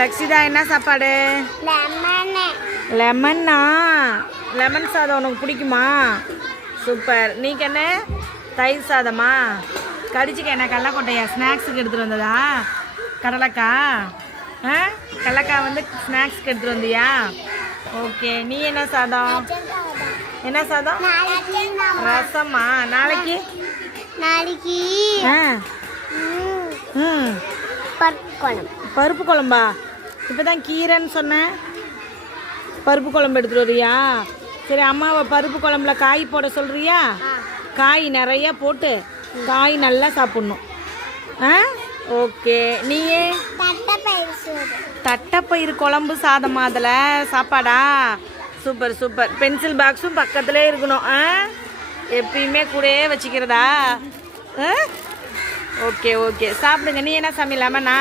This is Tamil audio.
லக்ஷிதா என்ன சாப்பாடு? லெமன்னா? லெமன் சாதம் உனக்கு பிடிக்குமா? சூப்பர். நீக்கு என்ன? தயிர் சாதமா? கடிச்சிக்க என்ன கடலக்கொட்டையா ஸ்நாக்ஸுக்கு எடுத்துகிட்டு வந்ததா? கடலைக்கா? கடலைக்கா வந்து ஸ்நாக்ஸுக்கு எடுத்துகிட்டு வந்தியா? ஓகே. நீ என்ன சாதம்? என்ன சாதம்? ரசமா? நாளைக்கு பருப்பு குழம்பா? இப்போதான் கீரைன்னு சொன்னேன். பருப்பு குழம்பு எடுத்துகிட்டு வரியா? சரி, அம்மாவை பருப்பு குழம்புல காய் போட சொல்கிறியா? காய் நிறைய போட்டு காய் நல்லா சாப்பிட்ணும். ஓகே. நீயே? தட்டைப்பயிறு குழம்பு சாதமா? அதில் சாப்பாடா? Super super. பென்சில் பாக்ஸும் பக்கத்துலேயே இருக்கணும். எப்பயுமே கூடயே வச்சுக்கிறதா? Okay okay. சாப்பிடுங்க. நீ என்ன சமையல்? லெமனா?